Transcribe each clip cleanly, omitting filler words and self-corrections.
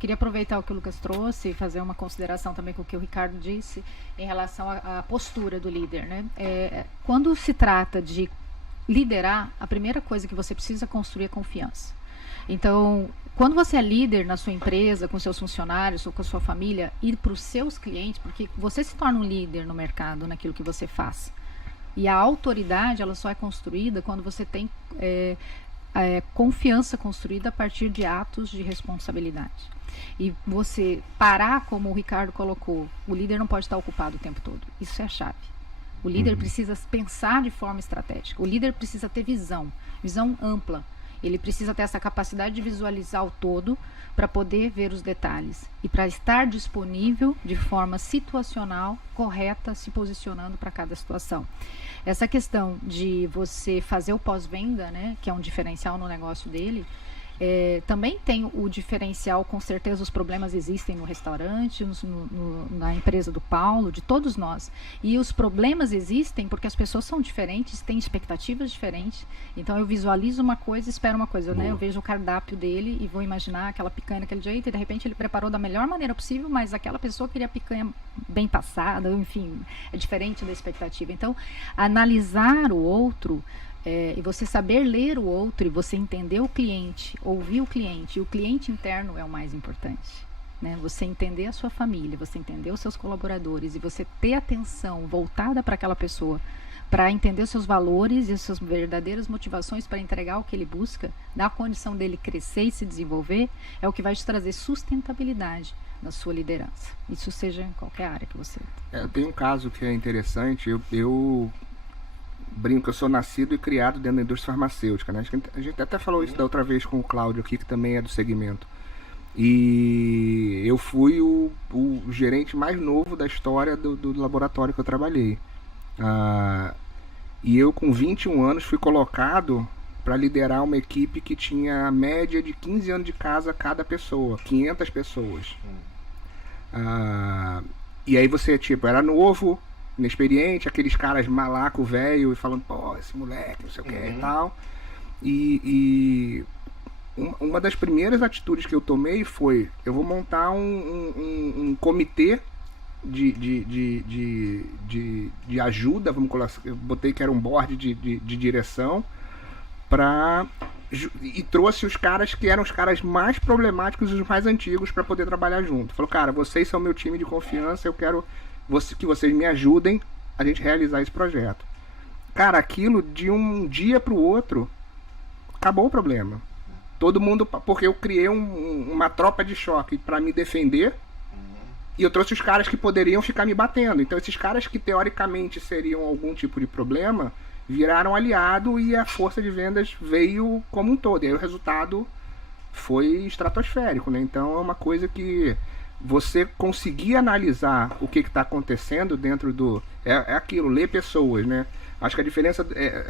queria aproveitar o que o Lucas trouxe e fazer uma consideração também com o que o Ricardo disse em relação à postura do líder, né? Quando se trata de liderar, a primeira coisa que você precisa construir é confiança. Então, quando você é líder na sua empresa, com seus funcionários ou com a sua família, ir para os seus clientes, porque você se torna um líder no mercado, naquilo que você faz. E a autoridade, ela só é construída quando você tem confiança construída a partir de atos de responsabilidade. E você parar, como o Ricardo colocou, o líder não pode estar ocupado o tempo todo. Isso é a chave. O líder precisa pensar de forma estratégica. O líder precisa ter visão ampla. Ele precisa ter essa capacidade de visualizar o todo para poder ver os detalhes e para estar disponível de forma situacional, correta, se posicionando para cada situação. Essa questão de você fazer o pós-venda, né, que é um diferencial no negócio dele, também tem o diferencial, com certeza os problemas existem no restaurante, na empresa do Paulo, de todos nós. E os problemas existem porque as pessoas são diferentes, têm expectativas diferentes. Então eu visualizo uma coisa e espero uma coisa, né? Eu vejo o cardápio dele e vou imaginar aquela picanha daquele jeito e de repente ele preparou da melhor maneira possível, mas aquela pessoa queria picanha bem passada, enfim, é diferente da expectativa. Então, analisar o outro... e você saber ler o outro e você entender o cliente, ouvir o cliente, e o cliente interno é o mais importante, né? Você entender a sua família, você entender os seus colaboradores e você ter atenção voltada para aquela pessoa, para entender os seus valores e as suas verdadeiras motivações para entregar o que ele busca, dar a condição dele crescer e se desenvolver, é o que vai te trazer sustentabilidade na sua liderança. Isso seja em qualquer área que você... Tem um caso que é interessante, eu brinco, eu sou nascido e criado dentro da indústria farmacêutica, né? A gente até falou isso da outra vez com o Cláudio aqui, que também é do segmento. E eu fui o gerente mais novo da história do laboratório que eu trabalhei. E eu, com 21 anos, fui colocado para liderar uma equipe que tinha a média de 15 anos de casa cada pessoa, 500 pessoas. E aí você, tipo, era novo, inexperiente, aqueles caras malaco velho e falando, pô, esse moleque, não sei o que e tal. E uma das primeiras atitudes que eu tomei foi, eu vou montar um comitê de ajuda, vamos colocar, eu botei que era um board de direção, e trouxe os caras que eram os caras mais problemáticos e os mais antigos para poder trabalhar junto. Falou, cara, vocês são meu time de confiança, eu quero que vocês me ajudem a gente realizar esse projeto. Cara, aquilo de um dia para o outro acabou o problema. Todo mundo, porque eu criei uma tropa de choque para me defender, e eu trouxe os caras que poderiam ficar me batendo. Então esses caras que teoricamente seriam algum tipo de problema viraram aliado e a força de vendas veio como um todo. E aí o resultado foi estratosférico, né? Então é uma coisa que você conseguir analisar o que está acontecendo dentro do... É aquilo, ler pessoas, né? Acho que a diferença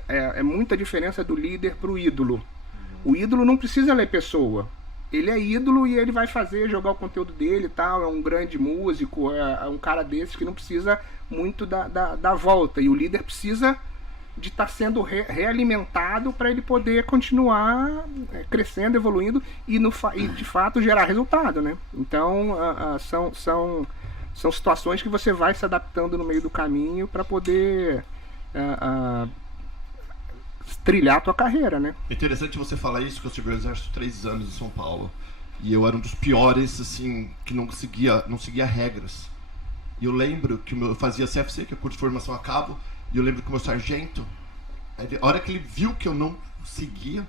é muita diferença do líder para o ídolo. O ídolo não precisa ler pessoa. Ele é ídolo e ele vai jogar o conteúdo dele e tal, é um grande músico, é um cara desses que não precisa muito da volta. E o líder precisa de estar sendo realimentado para ele poder continuar crescendo, evoluindo e de fato gerar resultado, né? Então são situações que você vai se adaptando no meio do caminho para poder trilhar a tua carreira, né? É interessante você falar isso, que eu tive o exército 3 anos em São Paulo e eu era um dos piores, assim, que não seguia regras. E eu lembro que eu fazia CFC, que é curso de formação a cabo, e eu lembro que o meu sargento, a hora que ele viu que eu não seguia,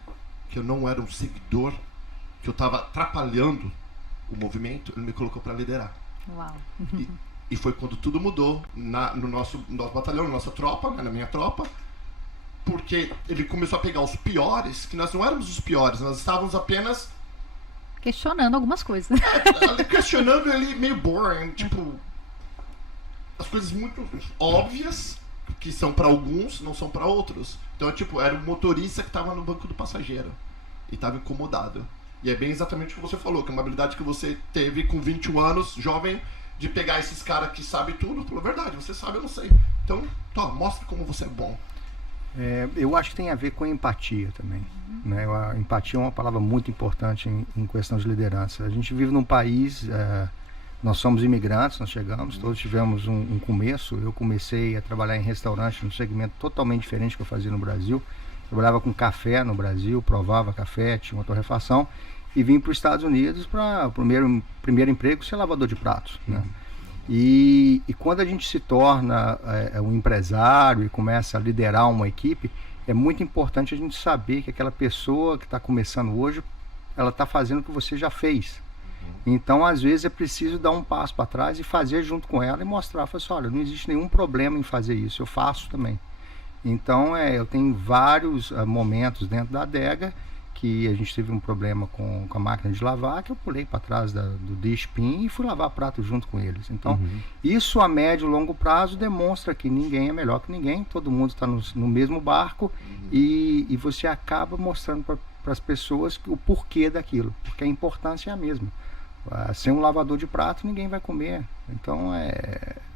que eu não era um seguidor, que eu estava atrapalhando o movimento, ele me colocou para liderar. Uau. E foi quando tudo mudou no nosso batalhão, na nossa tropa, né, na minha tropa, porque ele começou a pegar os piores, que nós não éramos os piores, nós estávamos apenas... questionando algumas coisas. Questionando ele meio boring, tipo... as coisas muito óbvias, que são para alguns, não são para outros. Então, tipo, era o motorista que estava no banco do passageiro e estava incomodado. E é bem exatamente o que você falou, que é uma habilidade que você teve com 21 anos, jovem, de pegar esses caras que sabem tudo. Falou, verdade, você sabe, eu não sei. Então, mostre como você é bom. Eu acho que tem a ver com empatia também. Né? A empatia é uma palavra muito importante em questão de liderança. A gente vive num país, nós somos imigrantes, nós chegamos, todos tivemos um começo. Eu comecei a trabalhar em restaurante, num segmento totalmente diferente que eu fazia no Brasil. Trabalhava com café no Brasil, provava café, tinha uma torrefação, e vim para os Estados Unidos para o primeiro emprego ser lavador de pratos. Né? E quando a gente se torna um empresário e começa a liderar uma equipe, é muito importante a gente saber que aquela pessoa que está começando hoje, ela está fazendo o que você já fez. Então, às vezes, é preciso dar um passo para trás e fazer junto com ela e mostrar, falar assim, olha, não existe nenhum problema em fazer isso, eu faço também. Então, eu tenho vários momentos dentro da adega que a gente teve um problema com a máquina de lavar, que eu pulei para trás do dish pin e fui lavar prato junto com eles. Então, isso a médio e longo prazo demonstra que ninguém é melhor que ninguém, todo mundo está no mesmo barco e você acaba mostrando para as pessoas o porquê daquilo, porque a importância é a mesma. Sem um lavador de prato, ninguém vai comer. Então,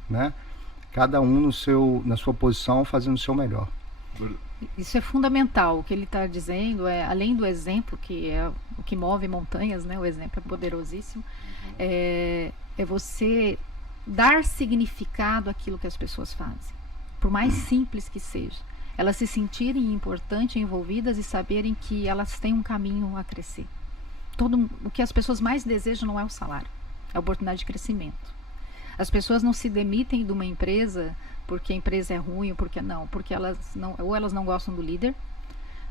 né? Cada um na sua posição fazendo o seu melhor. Isso é fundamental. O que ele está dizendo além do exemplo, que é o que move montanhas, né? O exemplo é poderosíssimo, é você dar significado àquilo que as pessoas fazem, por mais simples que seja. Elas se sentirem importantes, envolvidas e saberem que elas têm um caminho a crescer. O que as pessoas mais desejam não é o salário, é a oportunidade de crescimento. As pessoas não se demitem de uma empresa porque a empresa é ruim ou porque ou elas não gostam do líder,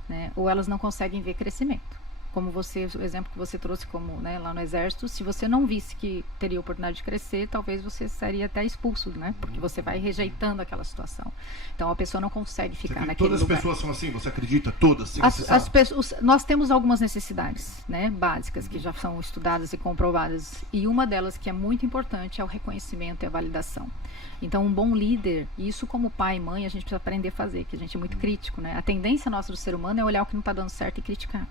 né, ou elas não conseguem ver crescimento. Como o exemplo que você trouxe né, lá no Exército, se você não visse que teria oportunidade de crescer, talvez você seria até expulso, né? Porque você vai rejeitando aquela situação. Então a pessoa não consegue ficar naquele lugar. Todas as pessoas são assim? Você acredita? Todas? Nós temos algumas necessidades, né, básicas que já são estudadas e comprovadas. E uma delas que é muito importante é o reconhecimento e a validação. Então um bom líder, e isso como pai e mãe a gente precisa aprender a fazer, que a gente é muito crítico, né? A tendência nossa do ser humano é olhar o que não está dando certo e criticar.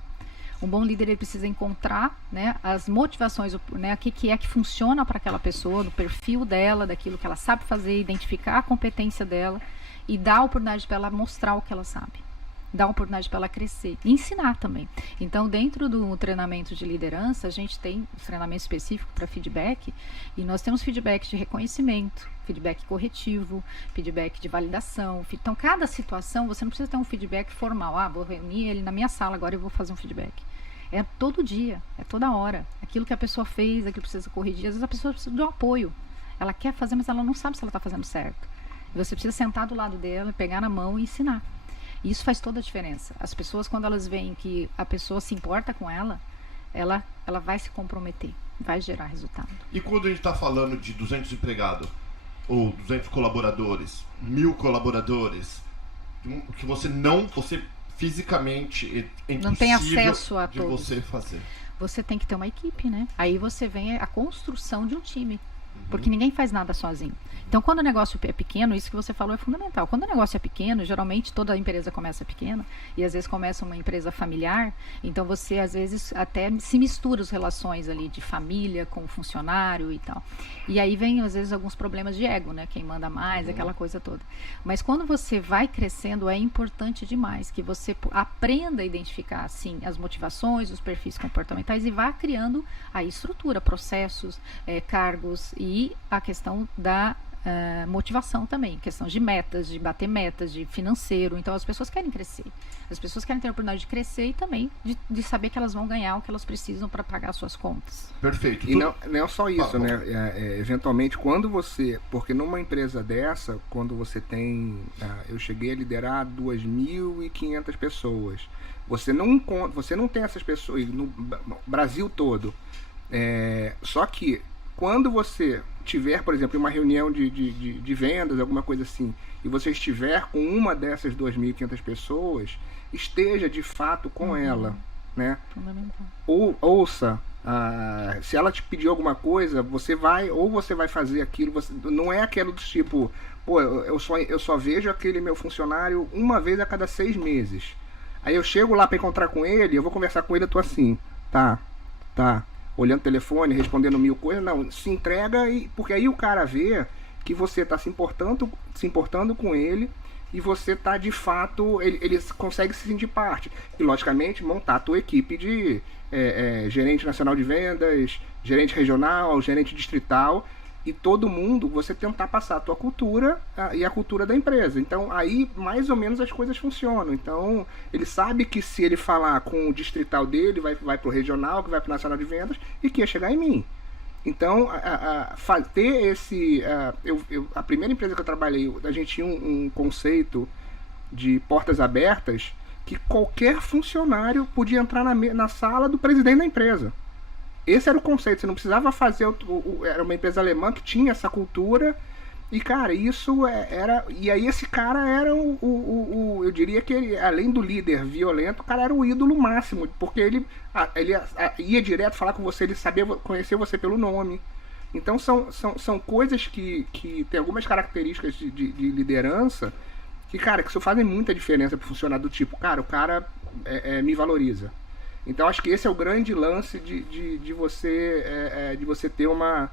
Um bom líder ele precisa encontrar, né, as motivações, né, o que é que funciona para aquela pessoa, do perfil dela, daquilo que ela sabe fazer, identificar a competência dela e dar a oportunidade para ela mostrar o que ela sabe. Dar a oportunidade para ela crescer e ensinar também. Então, dentro do treinamento de liderança, a gente tem um treinamento específico para feedback e nós temos feedback de reconhecimento, feedback corretivo, feedback de validação. Então, cada situação, você não precisa ter um feedback formal. Vou reunir ele na minha sala, agora eu vou fazer um feedback. É todo dia, é toda hora. Aquilo que a pessoa fez, aquilo que precisa corrigir. Às vezes a pessoa precisa de um apoio. Ela quer fazer, mas ela não sabe se ela está fazendo certo. E você precisa sentar do lado dela, pegar na mão e ensinar. E isso faz toda a diferença. As pessoas, quando elas veem que a pessoa se importa com ela vai se comprometer, vai gerar resultado. E quando a gente está falando de 200 empregados, ou 200 colaboradores, 1000 colaboradores, que você fisicamente é impossível não tem acesso a de todos. você fazer. Você tem que ter uma equipe, né? Aí você vem a construção de um time. Porque ninguém faz nada sozinho. Então, quando o negócio é pequeno, isso que você falou é fundamental. Quando o negócio é pequeno, geralmente toda empresa começa pequena, e às vezes começa uma empresa familiar, então você às vezes até se mistura as relações ali de família com o funcionário e tal. E aí vem às vezes alguns problemas de ego, né? Quem manda mais, aquela coisa toda. Mas quando você vai crescendo, é importante demais que você aprenda a identificar, assim, as motivações, os perfis comportamentais e vá criando a estrutura, processos, cargos e a questão da motivação também, questão de metas, de bater metas, de financeiro. Então as pessoas querem crescer, as pessoas querem ter a oportunidade de crescer e também de saber que elas vão ganhar o que elas precisam para pagar suas contas. Perfeito. E não é só isso, né? Eventualmente, porque numa empresa dessa, quando você tem, eu cheguei a liderar 2.500 pessoas, você não tem essas pessoas no Brasil todo. Só que quando você tiver, por exemplo, uma reunião de vendas, alguma coisa assim, e você estiver com uma dessas 2.500 pessoas, esteja de fato com ela, né? Fundamental. Ouça, se ela te pedir alguma coisa, você vai fazer aquilo, não é aquilo do tipo, eu só vejo aquele meu funcionário uma vez a cada 6 meses. Aí eu chego lá para encontrar com ele, eu vou conversar com ele, eu tô assim, tá, olhando o telefone, respondendo 1000 coisas. Não, se entrega, porque aí o cara vê que você está se importando com ele e você tá de fato, ele consegue se sentir parte. E logicamente montar a tua equipe de gerente nacional de vendas, gerente regional, gerente distrital, e todo mundo, você tentar passar a tua cultura e a cultura da empresa. Então, aí, mais ou menos, as coisas funcionam. Então, ele sabe que se ele falar com o distrital dele, vai pro regional, que vai pro nacional de vendas, e que ia chegar em mim. Então, ter esse... a primeira empresa que eu trabalhei, a gente tinha um conceito de portas abertas, que qualquer funcionário podia entrar na sala do presidente da empresa. Esse era o conceito, você não precisava fazer... Era uma empresa alemã que tinha essa cultura, e cara, isso era... E aí esse cara era eu diria que ele, além do líder violento, o cara era o ídolo máximo, porque ele ia direto falar com você, ele sabia conhecer você pelo nome. Então são coisas que tem algumas características de liderança que, cara, que isso fazem muita diferença para funcionar do tipo, cara, o cara me valoriza. Então acho que esse é o grande lance de você ter uma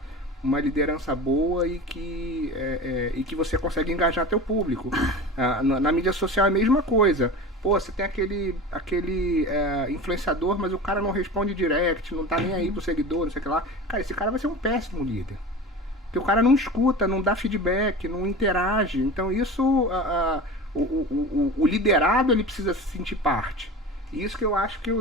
liderança boa e que você consegue engajar teu público. Na mídia social é a mesma coisa. Pô, você tem aquele influenciador, mas o cara não responde direct, não tá nem aí pro seguidor, não sei o que lá. Cara, esse cara vai ser um péssimo líder. Porque o cara não escuta, não dá feedback, não interage. Então isso, o liderado, ele precisa se sentir parte. Isso que eu acho que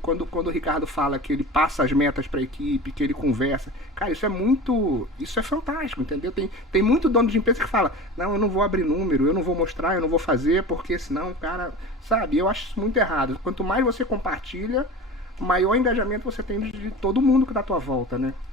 quando o Ricardo fala que ele passa as metas para a equipe, que ele conversa, cara, isso é fantástico, entendeu? Tem muito dono de empresa que fala, não, eu não vou abrir número, eu não vou mostrar, eu não vou fazer, porque senão o cara, sabe, eu acho isso muito errado. Quanto mais você compartilha, maior engajamento você tem de todo mundo que tá à tua volta, né?